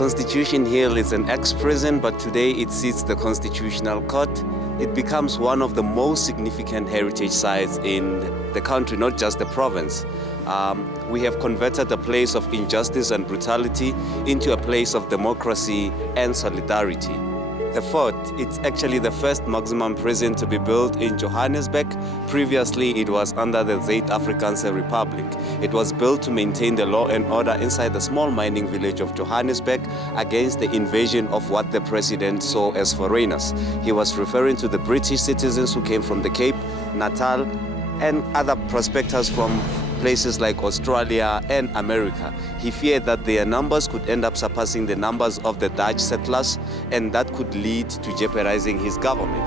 Constitution Hill is an ex-prison, but today it seats the Constitutional Court. It becomes one of the most significant heritage sites in the country, not just the province. We have converted a place of injustice and brutality into a place of democracy and solidarity. The fort, it's actually the first maximum prison to be built in Johannesburg. Previously, it was under the Zuid-Afrikaanse Republic. It was built to maintain the law and order inside the small mining village of Johannesburg against the invasion of what the president saw as foreigners. He was referring to the British citizens who came from the Cape, Natal, and other prospectors from places like Australia and America. He feared that their numbers could end up surpassing the numbers of the Dutch settlers, and that could lead to jeopardizing his government.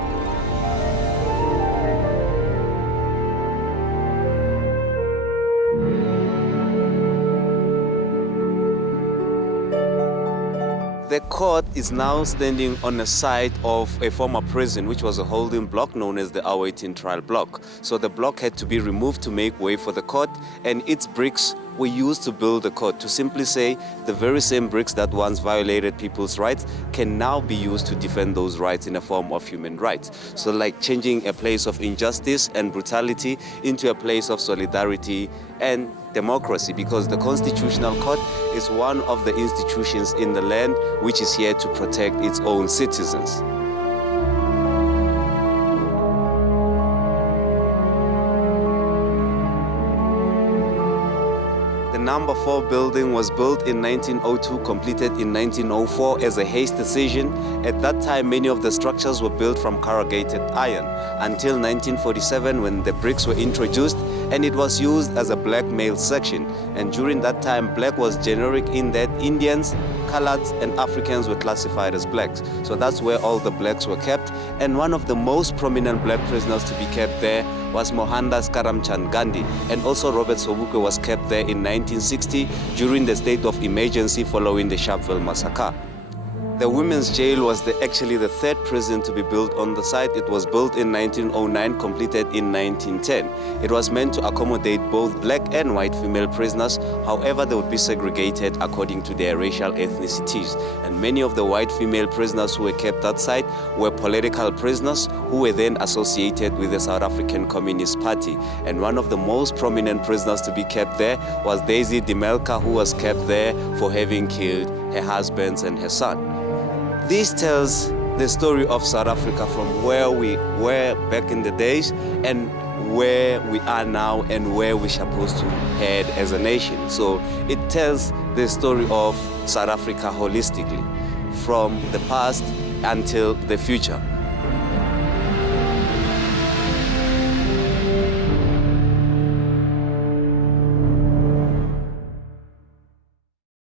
The court is now standing on the site of a former prison, which was a holding block known as the R18 trial block. So the block had to be removed to make way for the court, and its bricks were used to build the court. To simply say, the very same bricks that once violated people's rights can now be used to defend those rights in a form of human rights. So like changing a place of injustice and brutality into a place of solidarity and democracy, because the Constitutional Court is one of the institutions in the land which is here to protect its own citizens. The number 4 building was built in 1902, completed in 1904 as a haste decision. At that time, many of the structures were built from corrugated iron until 1947 when the bricks were introduced, and it was used as a black male section. And during that time, black was generic in that Indians, coloreds, and Africans were classified as blacks. So that's where all the blacks were kept. And one of the most prominent black prisoners to be kept there was Mohandas Karamchand Gandhi, and also Robert Sobukwe was kept there in 1960 during the state of emergency following the Sharpeville massacre. The women's jail was actually the third prison to be built on the site. It was built in 1909, completed in 1910. It was meant to accommodate both black and white female prisoners. However, they would be segregated according to their racial ethnicities. And many of the white female prisoners who were kept outside were political prisoners who were then associated with the South African Communist Party. And one of the most prominent prisoners to be kept there was Daisy Dimelka, who was kept there for having killed her husbands and her son. This tells the story of South Africa from where we were back in the days and where we are now and where we're supposed to head as a nation. So it tells the story of South Africa holistically, from the past until the future.